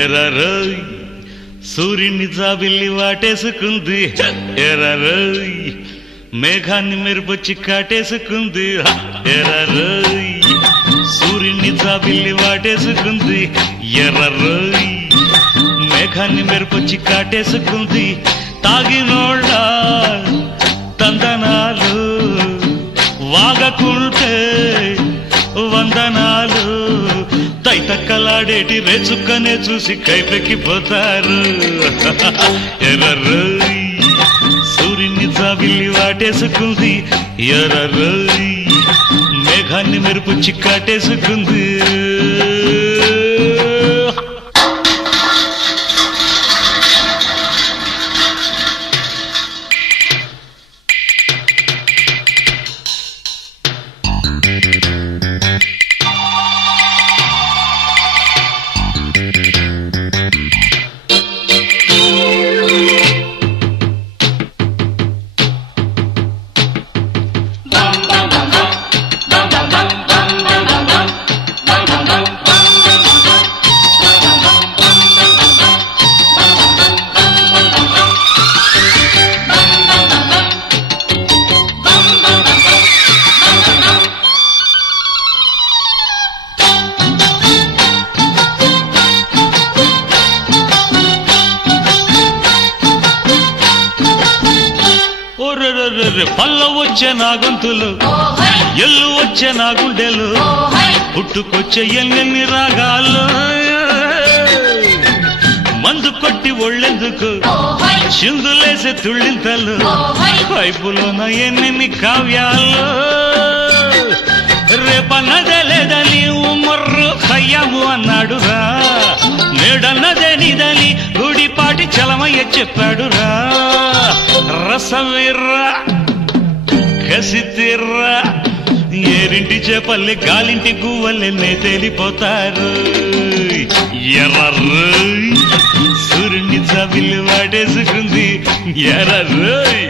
ఎర్రరోయ్ సూర్యుని జాబిల్లి వాటేసుకుంది ఎర్రరోయ్ మేఘాన్ని మెరుపొచ్చి కాటేసుకుంది ఎర్రరోయ్ సూర్యుని జాబిల్లి వాటేసుకుంది ఎర్రరోయ్ మేఘాన్ని మెరుపొచ్చి కాటేసుకుంది తాగినోళ్ళ తందనాలు వాగకుంటే వందనాలు తైతక్కలాడేటి రేచుక్కనే చూసి కైపెక్కిపోతారు ఎర్రరోయ్ సూర్యుని జాబిల్లి వాటేసుకుంది ఎర్రరోయ్ మేఘాన్ని మెరుపుచ్చి కాటేసుకుంది పల్ల వచ్చే నా గొంతులు ఎల్లు వచ్చే నా గుండెలు పుట్టుకొచ్చే ఎన్నెన్ని రాగాలు మందు కొట్టి ఒళ్ళెందుకు చిందులేసే తుళ్ళింతలు పైపులోన ఎన్నెన్ని కావ్యాలు రేపన్నదే లేదని ఉమ్మర్రు ఖయ్యాము అన్నాడురా నేడన్నదే నిదని గుడిపాటి చలమయ్య చెప్పాడురా రసవీర్రా కసితీర్రా ఏరింటి చేపల్లి గాలింటి గువ్వల్లెన్నే తేలిపోతారు ఎర్రరోయ్ సూర్యుని జాబిల్లి వాటేసుకుంది ఎర్రరోయ్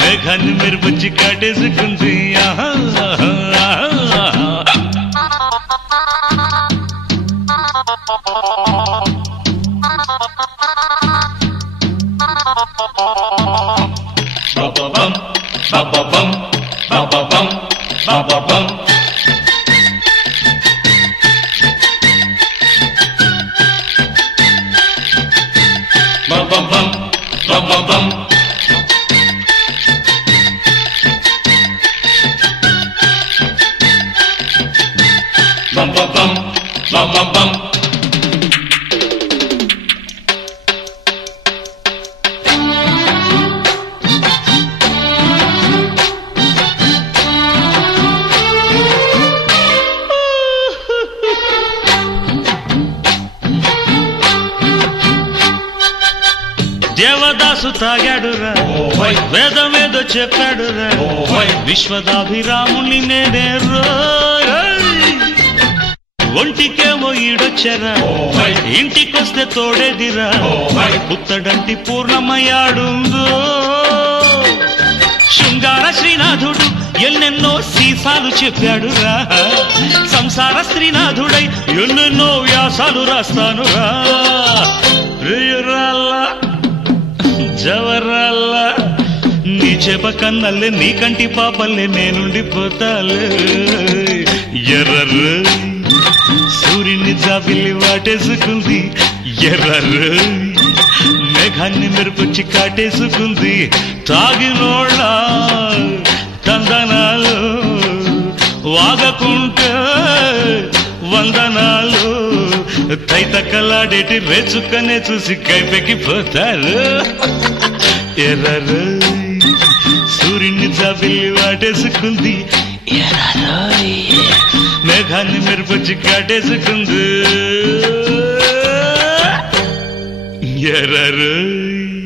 మేఘాన్ని మెరుపొచ్చి కాటేసుకుంది దేవదాసు తాగాడురా వేదమేదో చెప్పాడురా విశ్వదాభిరాముని నేనే ఒంటికేమో ఈడొచ్చరా ఇంటికొస్తే తోడేదిరా పుత్తడంటి పూర్ణమయ్యాడుందో శృంగార శ్రీనాథుడు ఎన్నెన్నో సీసాలు చెప్పాడురా సంసార శ్రీనాథుడై ఎన్నెన్నో వ్యాసాలు రాస్తానురా ప్రియురాల్లా జవరాల్లా నీ చేప కన్నల్లే నీ కంటి పాపల్లే నేనుండిపోతాలే ఎర్రరోయ్ సూర్యుని జాబిల్లి వాటేసుకుంది ఎర్రరోయ్ మేఘాన్ని మెరుపొచ్చి కాటేసుకుంది తాగినోళ్ళ తందనాలు వాగకుంటే వందనాలు తైతక్కలాడేటి రేచుక్కనే చూసి కైపెక్కిపోతారు ఎర్రరోయ్ సూర్యుని జాబిల్లి వాటేసుకుంది ఎర్రరోయ్ మేఘాన్ని మెరుపొచ్చి కాటేసుకుంది ఎర్రరోయ్